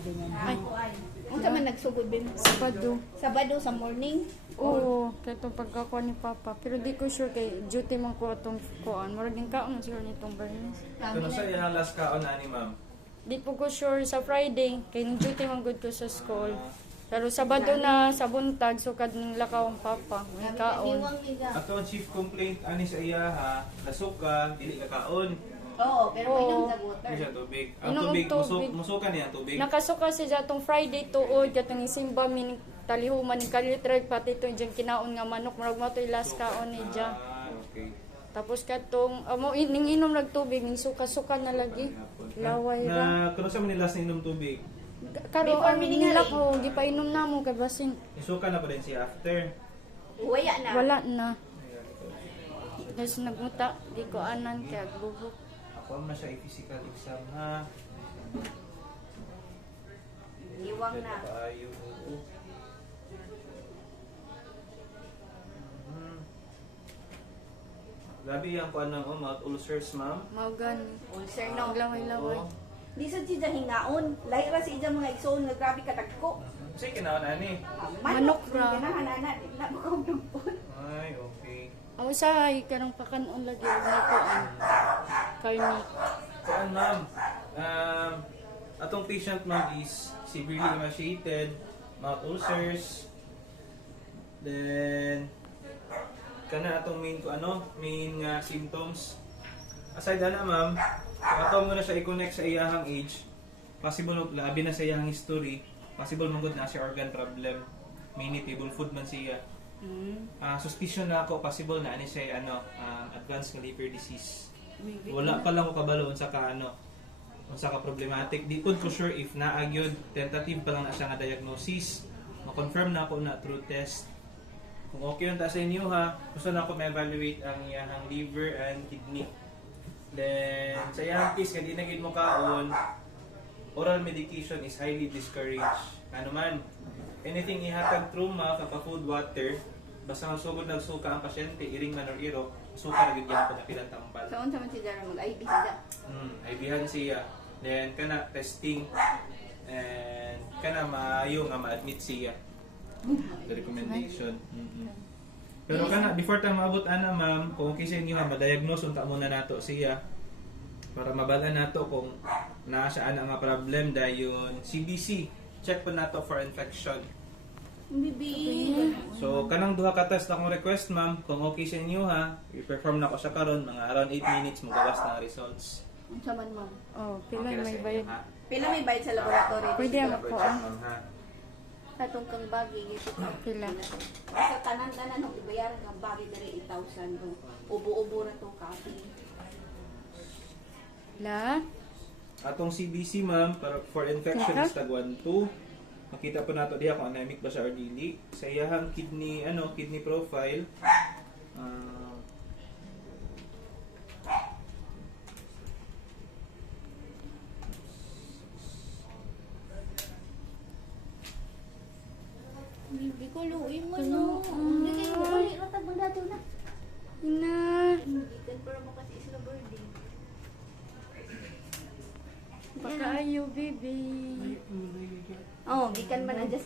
sabi niya. Ay, Unsa man nagsugod bin? Sabado. Sabado sa morning. Oo, kaya itong pagkakuha ni Papa. Pero di ko sure kay duty man ko itong kuhaan. Murag din kaon na sure nitong Bernes. Ito na sa iyang last kaon ani ma'am. Di po ko sure sa Friday. Kay duty man good ko sa school. Pero Sabado na sa buntag, sukad ng lakaw ang Papa. May kaon. Ato ang chief complaint ani sa iya ha, lasok ka, dili ka kaon. Oo, pero may nang sa water. Hindi siya tubig. Ang Inom tubig, ang tubig. musukan niya ang tubig. Nakasuka siya itong Friday tuod. Katong isimba min talihuman ni kalitrag pati itong dyan kinaon nga manok. Murag mo ito last kaon ni dyan. Okay. Tapos katong amo ning inom nagtubig ning suka-suka na lagi. Laway ra. Na kuno sa Manila sa inom tubig. Karo Before ang miningali. nila ko gipainom namo kay basin Isuka na pa din siya after. Waya na. wala na. Tapos nagmuta di ko anan kay agbubok. Ako man siya i-physical exam ha. Iwang na. Tayo. Grabe yung kuan ng mouth ulcers, ma'am. Mao gani. Ulcer no. Laway-laway. Oo. Di sa siya hingaon. Lahi ra si ija mga igsoon nga grabe katagko. Kasi kinaon ani. Manok ra. Ganahan ana na makaunog po. Ay, okay. Ang usahay kanang pakanon lagi og may kuan. Karni. Kuan, ma'am. Atong patient ma'am is severely emaciated, mouth ulcers. Then kana atong main main nga symptoms. Aside ana ma'am, kung ato mo na siya i-connect sa iyahang age, possible labi na sa iyahang history, possible mong na siya organ problem, mainly table food man siya. Suspicion na ako possible na ani siya advanced nga liver disease. Wala pa lang ko kabalo unsa ka unsa ka problematic. Di pud ko sure if naa gyud, tentative pa lang na siya nga diagnosis. Ma-confirm na ako na through test. Kung okay yun ta sa inyo ha, gusto na ako ma-evaluate ang iyahang liver and kidney. Then, sa iyahang case, kaya di na gid mo kaon, oral medication is highly discouraged. Ano man, anything ihatag trauma, kapa-food, water, basta sugod nagsuka ang pasyente, iring man or iro, suka na gid gyapon na pilang tambal. So unsa man si Dara mag-IV siya. IBhan siya. Then, kana testing, and kana maayo nga ma-admit siya. The recommendation. Pero kana before ta maabot ana ma'am, kung okay sa inyo ha, ma-diagnose unta muna nato siya para mabalan nato kung naa siya ana nga problem dayon CBC. Check pa nato for infection. Bibi. So kanang duha ka test akong request ma'am, kung okay sa inyo ha, i-perform na ko siya karon mga around 8 minutes magawas na ang results. Unsa man ma'am. Oh, pila Okay na may sa inyo, bayad. ha? Pila may bayad sa laboratory? Pwede dito? ang Double ako, check, ma'am, ha? Katong kang bagi gitu. Pila. Sa tanan-tanan og ibayaran kang bagi diri 8,000 do. Ubo-ubo ra to coffee. La. Atong CBC ma'am for infection is tag 1-2. Makita po nato diha kung anemic ba siya or dili. Sa iyahang kidney kidney profile Bibi ko luoy mo Kuno. no. Hindi ko uli ra tag dato na. Ina. Gikan para mo kasi isla birthday. Pakaayo, baby. Oh, gikan man adjust